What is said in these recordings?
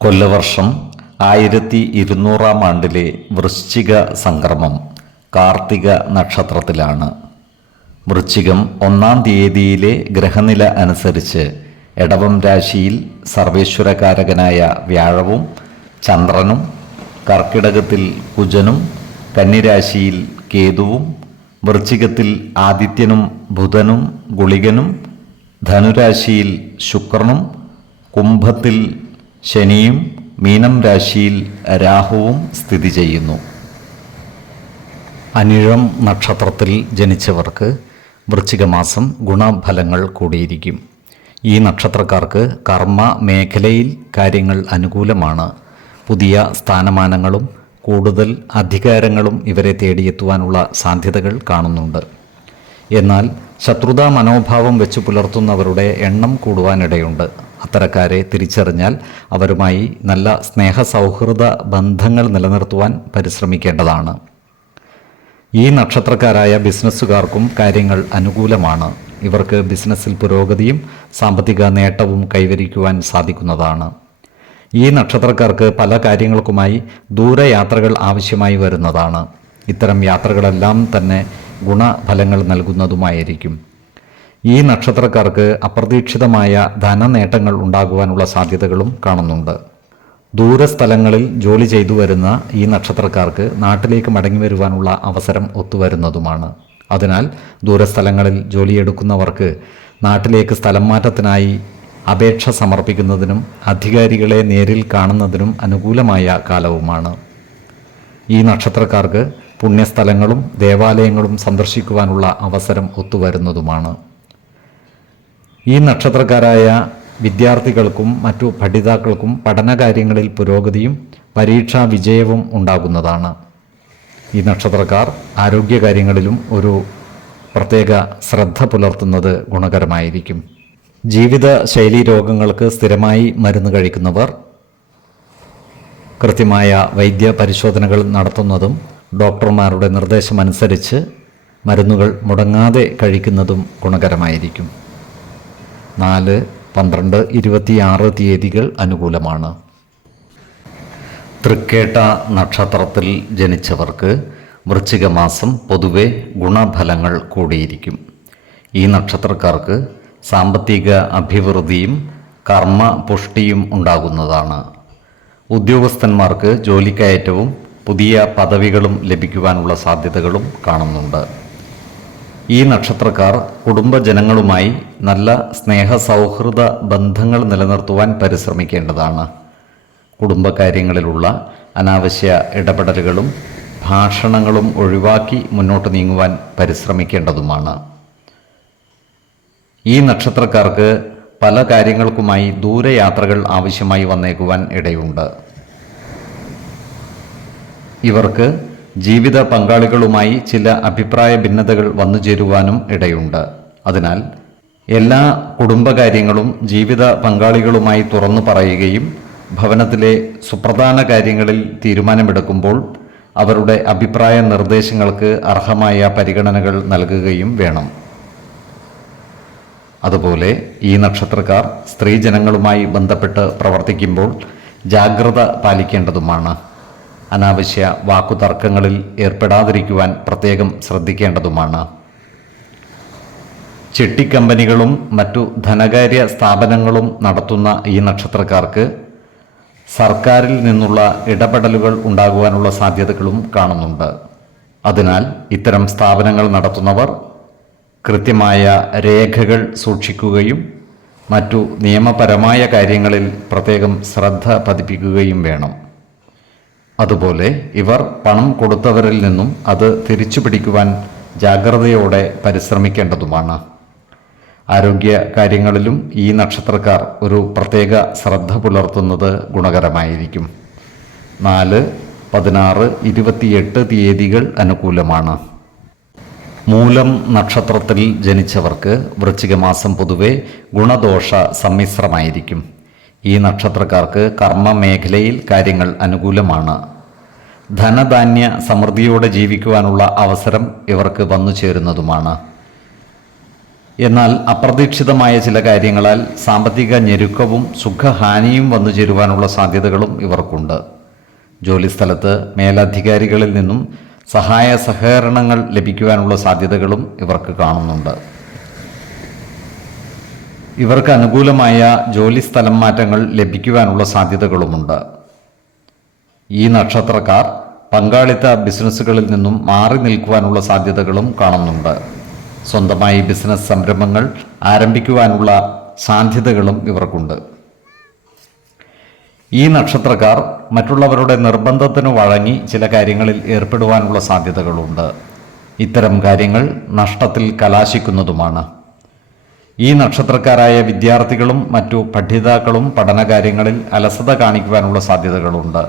കൊല്ലവർഷം ആയിരത്തി ഇരുന്നൂറാം ആണ്ടിലെ വൃശ്ചിക സംക്രമം കാർത്തിക നക്ഷത്രത്തിലാണ്. വൃശ്ചികം ഒന്നാം തീയതിയിലെ ഗ്രഹനില അനുസരിച്ച് എടവം രാശിയിൽ സർവേശ്വരകാരകനായ വ്യാഴവും ചന്ദ്രനും കർക്കിടകത്തിൽ കുജനും കന്നിരാശിയിൽ കേതുവും വൃശ്ചികത്തിൽ ആദിത്യനും ബുധനും ഗുളികനും ധനുരാശിയിൽ ശുക്രനും കുംഭത്തിൽ ശനിയും മീനം രാശിയിൽ രാഹുവും സ്ഥിതി ചെയ്യുന്നു. അനിഴം നക്ഷത്രത്തിൽ ജനിച്ചവർക്ക് വൃശ്ചികമാസം ഗുണഫലങ്ങൾ കൂടിയിരിക്കും. ഈ നക്ഷത്രക്കാർക്ക് കർമ്മ മേഖലയിൽ കാര്യങ്ങൾ അനുകൂലമാണ്. പുതിയ സ്ഥാനമാനങ്ങളും കൂടുതൽ അധികാരങ്ങളും ഇവരെ തേടിയെത്തുവാനുള്ള സാധ്യതകൾ കാണുന്നുണ്ട്. എന്നാൽ ശത്രുതാ മനോഭാവം വെച്ച് പുലർത്തുന്നവരുടെ എണ്ണം കൂടുവാനിടയുണ്ട്. അത്തരക്കാരെ തിരിച്ചറിഞ്ഞാൽ അവരുമായി നല്ല സ്നേഹ സൗഹൃദ ബന്ധങ്ങൾ നിലനിർത്തുവാൻ പരിശ്രമിക്കേണ്ടതാണ്. ഈ നക്ഷത്രക്കാരായ ബിസിനസ്സുകാർക്കും കാര്യങ്ങൾ അനുകൂലമാണ്. ഇവർക്ക് ബിസിനസ്സിൽ പുരോഗതിയും സാമ്പത്തിക നേട്ടവും കൈവരിക്കുവാൻ സാധിക്കുന്നതാണ്. ഈ നക്ഷത്രക്കാർക്ക് പല കാര്യങ്ങൾക്കുമായി ദൂരയാത്രകൾ ആവശ്യമായി വരുന്നതാണ്. ഇത്തരം യാത്രകളെല്ലാം തന്നെ ഗുണഫലങ്ങൾ നൽകുന്നതുമായിരിക്കും. ഈ നക്ഷത്രക്കാർക്ക് അപ്രതീക്ഷിതമായ ധനനേട്ടങ്ങൾ ഉണ്ടാകുവാനുള്ള സാധ്യതകളും കാണുന്നുണ്ട്. ദൂരസ്ഥലങ്ങളിൽ ജോലി ചെയ്തു വരുന്ന ഈ നക്ഷത്രക്കാർക്ക് നാട്ടിലേക്ക് മടങ്ങി വരുവാനുള്ള അവസരം ഒത്തുവരുന്നതുമാണ്. അതിനാൽ ദൂരസ്ഥലങ്ങളിൽ ജോലിയെടുക്കുന്നവർക്ക് നാട്ടിലേക്ക് സ്ഥലം മാറ്റത്തിനായി അപേക്ഷ സമർപ്പിക്കുന്നതിനും അധികാരികളെ നേരിൽ കാണുന്നതിനും അനുകൂലമായ കാലവുമാണ്. ഈ നക്ഷത്രക്കാർക്ക് പുണ്യസ്ഥലങ്ങളും ദേവാലയങ്ങളും സന്ദർശിക്കുവാനുള്ള അവസരം ഒത്തുവരുന്നതുമാണ്. ഈ നക്ഷത്രക്കാരായ വിദ്യാർത്ഥികൾക്കും മറ്റു പഠിതാക്കൾക്കും പഠനകാര്യങ്ങളിൽ പുരോഗതിയും പരീക്ഷാ വിജയവും ഉണ്ടാകുന്നതാണ്. ഈ നക്ഷത്രക്കാർ ആരോഗ്യകാര്യങ്ങളിലും ഒരു പ്രത്യേക ശ്രദ്ധ പുലർത്തുന്നത് ഗുണകരമായിരിക്കും. ജീവിത ശൈലീ രോഗങ്ങൾക്ക് സ്ഥിരമായി മരുന്ന് കഴിക്കുന്നവർ കൃത്യമായ വൈദ്യ പരിശോധനകൾ നടത്തുന്നതും ഡോക്ടർമാരുടെ നിർദ്ദേശമനുസരിച്ച് മരുന്നുകൾ മുടങ്ങാതെ കഴിക്കുന്നതും ഗുണകരമായിരിക്കും. നാല് പന്ത്രണ്ട് ഇരുപത്തിയാറ് തീയതികൾ അനുകൂലമാണ്. തൃക്കേട്ട നക്ഷത്രത്തിൽ ജനിച്ചവർക്ക് വൃശ്ചിക മാസം പൊതുവെ ഗുണഫലങ്ങൾ കൂടിയിരിക്കും. ഈ നക്ഷത്രക്കാർക്ക് സാമ്പത്തിക അഭിവൃദ്ധിയും കർമ്മ പുഷ്ടിയും ഉണ്ടാകുന്നതാണ്. ഉദ്യോഗസ്ഥന്മാർക്ക് ജോലിക്കയറ്റവും പുതിയ പദവികളും ലഭിക്കുവാനുള്ള സാധ്യതകളും കാണുന്നുണ്ട്. ഈ നക്ഷത്രക്കാർ കുടുംബജനങ്ങളുമായി നല്ല സ്നേഹ സൗഹൃദ ബന്ധങ്ങൾ നിലനിർത്തുവാൻ പരിശ്രമിക്കേണ്ടതാണ്. കുടുംബകാര്യങ്ങളിലുള്ള അനാവശ്യ ഇടപെടലുകളും ഭാഷണങ്ങളും ഒഴിവാക്കി മുന്നോട്ട് നീങ്ങുവാൻ പരിശ്രമിക്കേണ്ടതുമാണ്. ഈ നക്ഷത്രക്കാർക്ക് പല കാര്യങ്ങൾക്കുമായി ദൂരയാത്രകൾ ആവശ്യമായി വന്നേക്കുവാൻ ഇടയുണ്ട്. ഇവർക്ക് ജീവിത പങ്കാളികളുമായി ചില അഭിപ്രായ ഭിന്നതകൾ വന്നു ചേരുവാനും ഇടയുണ്ട്. അതിനാൽ എല്ലാ കുടുംബകാര്യങ്ങളും ജീവിത പങ്കാളികളുമായി തുറന്നു പറയുകയും ഭവനത്തിലെ സുപ്രധാന കാര്യങ്ങളിൽ തീരുമാനമെടുക്കുമ്പോൾ അവരുടെ അഭിപ്രായ നിർദ്ദേശങ്ങൾക്ക് അർഹമായ പരിഗണനകൾ നൽകുകയും വേണം. അതുപോലെ ഈ നക്ഷത്രക്കാർ സ്ത്രീജനങ്ങളുമായി ബന്ധപ്പെട്ട് പ്രവർത്തിക്കുമ്പോൾ ജാഗ്രത പാലിക്കേണ്ടതുമാണ്. അനാവശ്യ വാക്കുതർക്കങ്ങളിൽ ഏർപ്പെടാതിരിക്കുവാൻ പ്രത്യേകം ശ്രദ്ധിക്കേണ്ടതുമാണ്. ചിട്ടിക്കമ്പനികളും മറ്റു ധനകാര്യ സ്ഥാപനങ്ങളും നടത്തുന്ന ഈ നക്ഷത്രക്കാർക്ക് സർക്കാരിൽ നിന്നുള്ള ഇടപെടലുകൾ ഉണ്ടാകുവാനുള്ള സാധ്യതകളും കാണുന്നുണ്ട്. അതിനാൽ ഇത്തരം സ്ഥാപനങ്ങൾ നടത്തുന്നവർ കൃത്യമായ രേഖകൾ സൂക്ഷിക്കുകയും മറ്റു നിയമപരമായ കാര്യങ്ങളിൽ പ്രത്യേകം ശ്രദ്ധ പതിപ്പിക്കുകയും വേണം. അതുപോലെ ഇവർ പണം കൊടുത്തവരിൽ നിന്നും അത് തിരിച്ചു പിടിക്കുവാൻ ജാഗ്രതയോടെ പരിശ്രമിക്കേണ്ടതുമാണ്. ആരോഗ്യ കാര്യങ്ങളിലും ഈ നക്ഷത്രക്കാർ ഒരു പ്രത്യേക ശ്രദ്ധ പുലർത്തുന്നത് ഗുണകരമായിരിക്കും. നാല് പതിനാറ് ഇരുപത്തിയെട്ട് തീയതികൾ അനുകൂലമാണ്. മൂലം നക്ഷത്രത്തിൽ ജനിച്ചവർക്ക് വൃശ്ചിക മാസം പൊതുവെ ഗുണദോഷ സമ്മിശ്രമായിരിക്കും. ഈ നക്ഷത്രക്കാർക്ക് കർമ്മ മേഖലയിൽ കാര്യങ്ങൾ അനുകൂലമാണ്. ധനധാന്യ സമൃദ്ധിയോടെ ജീവിക്കുവാനുള്ള അവസരം ഇവർക്ക് വന്നു ചേരുന്നതുമാണ്. എന്നാൽ അപ്രതീക്ഷിതമായ ചില കാര്യങ്ങളാൽ സാമ്പത്തിക ഞെരുക്കവും സുഖഹാനിയും വന്നു ചേരുവാനുള്ള സാധ്യതകളും ഇവർക്കുണ്ട്. ജോലിസ്ഥലത്ത് മേലധികാരികളിൽ നിന്നും സഹായ സഹകരണങ്ങൾ ലഭിക്കുവാനുള്ള സാധ്യതകളും ഇവർക്ക് കാണുന്നുണ്ട്. ഇവർക്ക് അനുകൂലമായ ജോലി സ്ഥലം മാറ്റങ്ങൾ ലഭിക്കുവാനുള്ള സാധ്യതകളുമുണ്ട്. ഈ നക്ഷത്രക്കാർ പങ്കാളിത്ത ബിസിനസ്സുകളിൽ നിന്നും മാറി നിൽക്കുവാനുള്ള സാധ്യതകളും കാണുന്നുണ്ട്. സ്വന്തമായി ബിസിനസ് സംരംഭങ്ങൾ ആരംഭിക്കുവാനുള്ള സാധ്യതകളും ഇവർക്കുണ്ട്. ഈ നക്ഷത്രക്കാർ മറ്റുള്ളവരുടെ നിർബന്ധത്തിന് വഴങ്ങി ചില കാര്യങ്ങളിൽ ഏർപ്പെടുവാനുള്ള സാധ്യതകളുണ്ട്. ഇത്തരം കാര്യങ്ങൾ നഷ്ടത്തിൽ കലാശിക്കുന്നതുമാണ്. ഈ നക്ഷത്രക്കാരായ വിദ്യാർത്ഥികളും മറ്റു പഠിതാക്കളും പഠനകാര്യങ്ങളിൽ അലസത കാണിക്കുവാനുള്ള സാധ്യതകളുണ്ട്.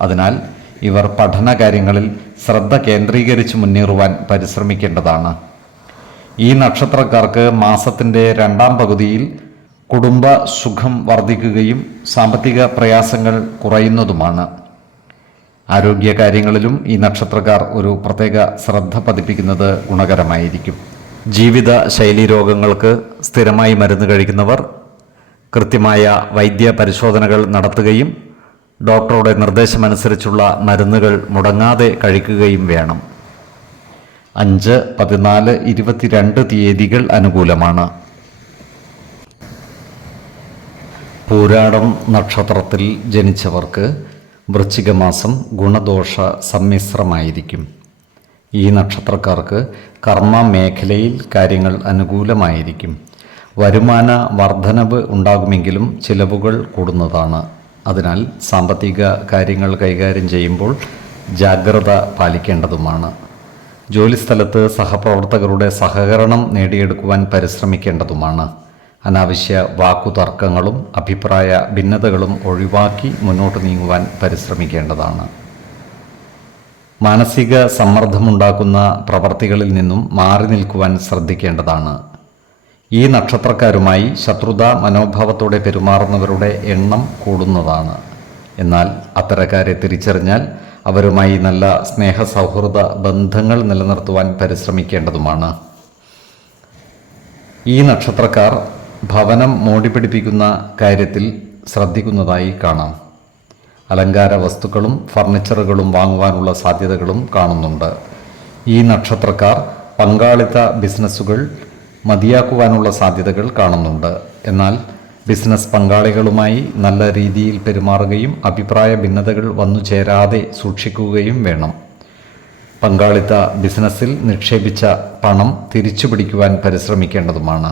അതിനാൽ ഇവർ പഠനകാര്യങ്ങളിൽ ശ്രദ്ധ കേന്ദ്രീകരിച്ച് മുന്നേറുവാൻ പരിശ്രമിക്കേണ്ടതാണ്. ഈ നക്ഷത്രക്കാർക്ക് മാസത്തിന്റെ രണ്ടാം പകുതിയിൽ കുടുംബ സുഖം വർദ്ധിക്കുകയും സാമ്പത്തിക പ്രയാസങ്ങൾ കുറയുന്നതുമാണ്. ആരോഗ്യകാര്യങ്ങളിലും ഈ നക്ഷത്രക്കാർ ഒരു പ്രത്യേക ശ്രദ്ധ പതിപ്പിക്കുന്നത് ഗുണകരമായിരിക്കും. ജീവിത ശൈലി രോഗങ്ങൾക്ക് സ്ഥിരമായി മരുന്ന് കഴിക്കുന്നവർ കൃത്യമായ വൈദ്യ പരിശോധനകൾ നടത്തുകയും ഡോക്ടറുടെ നിർദ്ദേശമനുസരിച്ചുള്ള മരുന്നുകൾ മുടങ്ങാതെ കഴിക്കുകയും വേണം. അഞ്ച് പതിനാല് ഇരുപത്തിരണ്ട് തീയതികൾ അനുകൂലമാണ്. പൂരാടം നക്ഷത്രത്തിൽ ജനിച്ചവർക്ക് വൃശ്ചിക മാസം ഗുണദോഷ സമ്മിശ്രമായിരിക്കും. ഈ നക്ഷത്രക്കാർക്ക് കർമ്മ മേഖലയിൽ കാര്യങ്ങൾ അനുകൂലമായിരിക്കും. വരുമാന വർധനവ് ഉണ്ടാകുമെങ്കിലും ചിലവുകൾ കൂടുന്നതാണ്. അതിനാൽ സാമ്പത്തിക കാര്യങ്ങൾ കൈകാര്യം ചെയ്യുമ്പോൾ ജാഗ്രത പാലിക്കേണ്ടതുമാണ്. ജോലിസ്ഥലത്ത് സഹപ്രവർത്തകരുടെ സഹകരണം നേടിയെടുക്കുവാൻ പരിശ്രമിക്കേണ്ടതുമാണ്. അനാവശ്യ വാക്കുതർക്കങ്ങളും അഭിപ്രായ ഭിന്നതകളും ഒഴിവാക്കി മുന്നോട്ട് നീങ്ങുവാൻ പരിശ്രമിക്കേണ്ടതാണ്. മാനസിക സമ്മർദ്ദമുണ്ടാക്കുന്ന പ്രവർത്തികളിൽ നിന്നും മാറി നിൽക്കുവാൻ ശ്രദ്ധിക്കേണ്ടതാണ്. ഈ നക്ഷത്രക്കാരുമായി ശത്രുത മനോഭാവത്തോടെ പെരുമാറുന്നവരുടെ എണ്ണം കൂടുന്നതാണ്. എന്നാൽ അത്തരക്കാരെ തിരിച്ചറിഞ്ഞാൽ അവരുമായി നല്ല സ്നേഹ സൗഹൃദ ബന്ധങ്ങൾ നിലനിർത്തുവാൻ പരിശ്രമിക്കേണ്ടതുമാണ്. ഈ നക്ഷത്രക്കാർ ഭവനം മോടിപിടിപ്പിക്കുന്ന കാര്യത്തിൽ ശ്രദ്ധിക്കുന്നതായി കാണാം. അലങ്കാര വസ്തുക്കളും ഫർണിച്ചറുകളും വാങ്ങുവാനുള്ള സാധ്യതകളും കാണുന്നുണ്ട്. ഈ നക്ഷത്രക്കാർ പങ്കാളിത്ത ബിസിനസ്സുകൾ മതിയാക്കുവാനുള്ള സാധ്യതകൾ കാണുന്നുണ്ട്. എന്നാൽ ബിസിനസ് പങ്കാളികളുമായി നല്ല രീതിയിൽ പെരുമാറുകയും അഭിപ്രായ ഭിന്നതകൾ വന്നു ചേരാതെ സൂക്ഷിക്കുകയും വേണം. പങ്കാളിത്ത ബിസിനസ്സിൽ നിക്ഷേപിച്ച പണം തിരിച്ചു പിടിക്കുവാൻ പരിശ്രമിക്കേണ്ടതുമാണ്.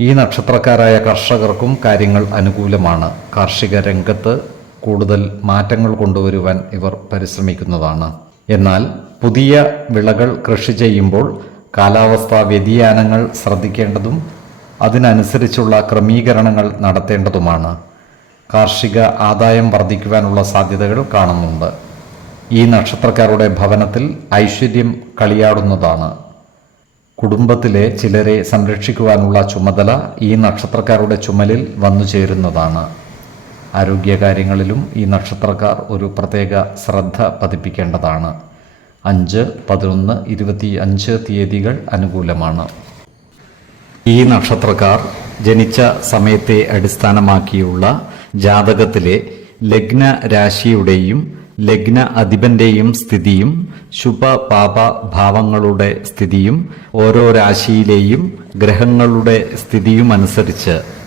ഈ നക്ഷത്രക്കാരായ കർഷകർക്കും കാര്യങ്ങൾ അനുകൂലമാണ്. കാർഷിക രംഗത്ത് കൂടുതൽ മാറ്റങ്ങൾ കൊണ്ടുവരുവാൻ ഇവർ പരിശ്രമിക്കുന്നതാണ്. എന്നാൽ പുതിയ വിളകൾ കൃഷി ചെയ്യുമ്പോൾ കാലാവസ്ഥാ വ്യതിയാനങ്ങൾ ശ്രദ്ധിക്കേണ്ടതും അതിനനുസരിച്ചുള്ള ക്രമീകരണങ്ങൾ നടത്തേണ്ടതുമാണ്. കാർഷിക ആദായം വർദ്ധിക്കുവാനുള്ള സാധ്യതകൾ കാണുന്നുണ്ട്. ഈ നക്ഷത്രക്കാരുടെ ഭവനത്തിൽ ഐശ്വര്യം കളിയാടുന്നതാണ്. കുടുംബത്തിലെ ചിലരെ സംരക്ഷിക്കുവാനുള്ള ചുമതല ഈ നക്ഷത്രക്കാരുടെ ചുമലിൽ വന്നു ചേരുന്നതാണ് ആരോഗ്യകാര്യങ്ങളിലും ഈ നക്ഷത്രക്കാർ ഒരു പ്രത്യേക ശ്രദ്ധ പതിപ്പിക്കേണ്ടതാണ്. അഞ്ച് പതിനൊന്ന് ഇരുപത്തി അഞ്ച് തീയതികൾ അനുകൂലമാണ്. ഈ നക്ഷത്രക്കാർ ജനിച്ച സമയത്തെ അടിസ്ഥാനമാക്കിയുള്ള ജാതകത്തിലെ ലഗ്ന രാശിയുടെയും ലഗ്ന അധിപന്റെയും സ്ഥിതിയും ശുഭ പാപ ഭാവങ്ങളുടെ സ്ഥിതിയും ഓരോ രാശിയിലെയും ഗ്രഹങ്ങളുടെ സ്ഥിതിയും അനുസരിച്ച്